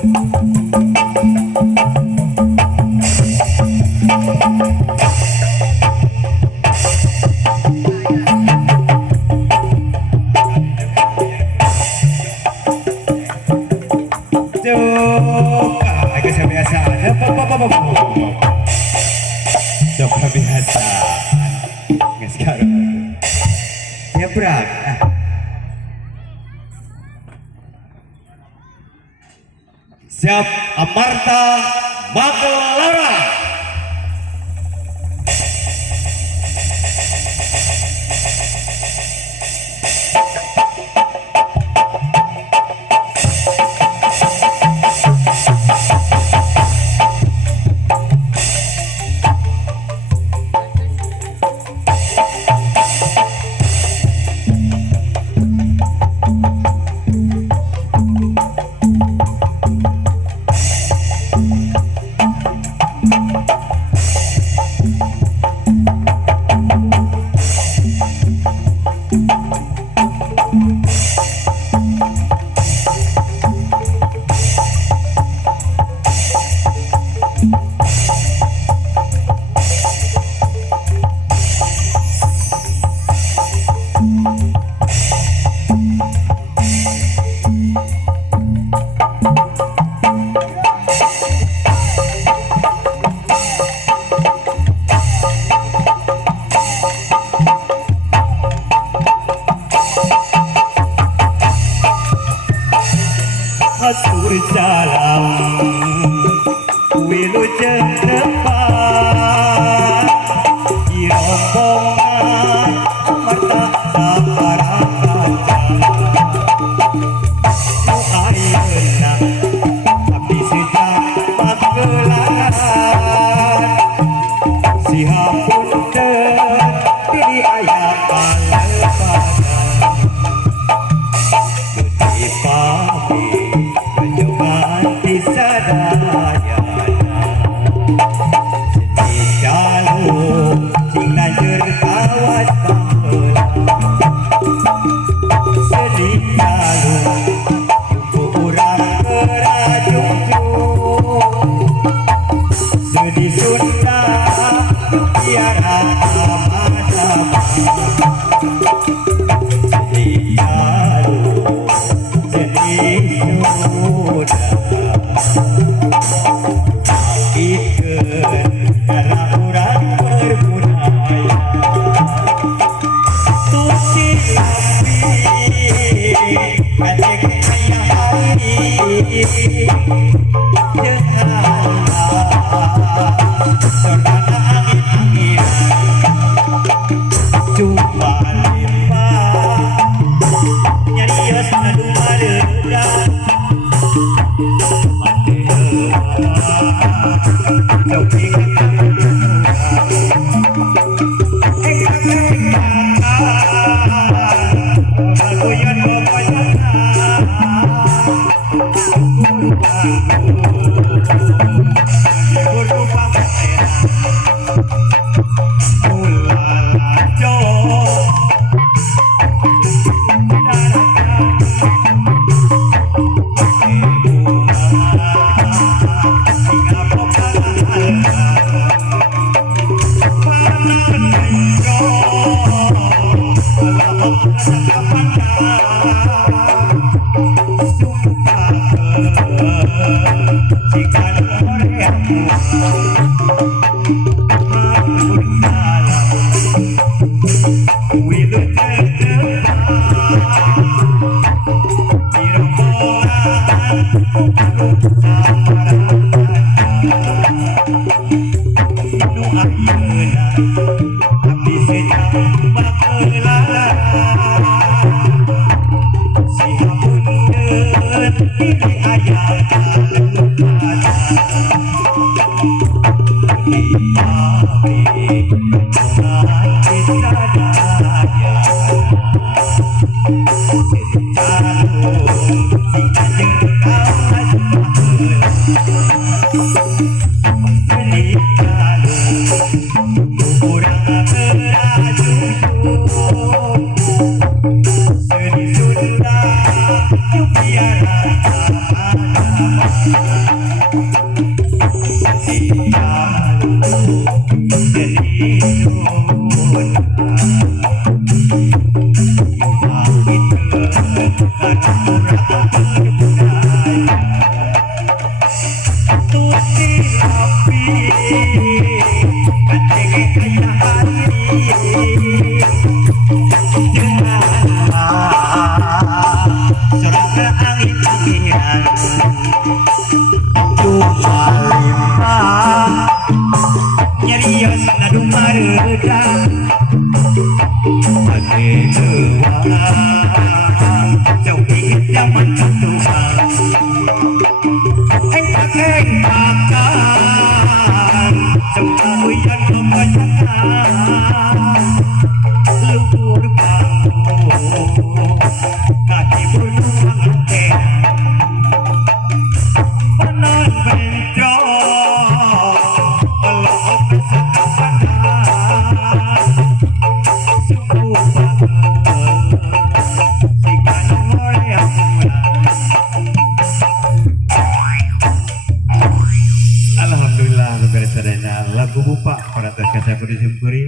Coba biasa. Nggak sekarang. Ya berat. Siap Amarta Magelara. Atur salam wilujeng depan di rombongan Amarta Saparakaca nu ayeuna abdi sejak Magelang sihapunten di aya alepadan Gusti pamit di sadayana sedih jalur cing lanjur kawas Bangkelang sedih jalur kurang kerajungjung sedih Sunda biara amadama sedih jalur sedih Sunda Ikeun karena urang berbudaya Tusi lampi Kacek ayah hari Jeung Saudara angin-anginan Coba lipat Nyarios nadu madeurang Seni Sunda, Yukiara, setia jadi nyerios nadu mareda ade dewa jauh ingin zaman ketua pakai makan selalu yang kebanyakan luhur bangun kaki bernuang angkeng panon bentrok kalau kesekapanan suku banget jika nomor yang Alhamdulillah beres adanya lagu bupak para terkasih beri syukuri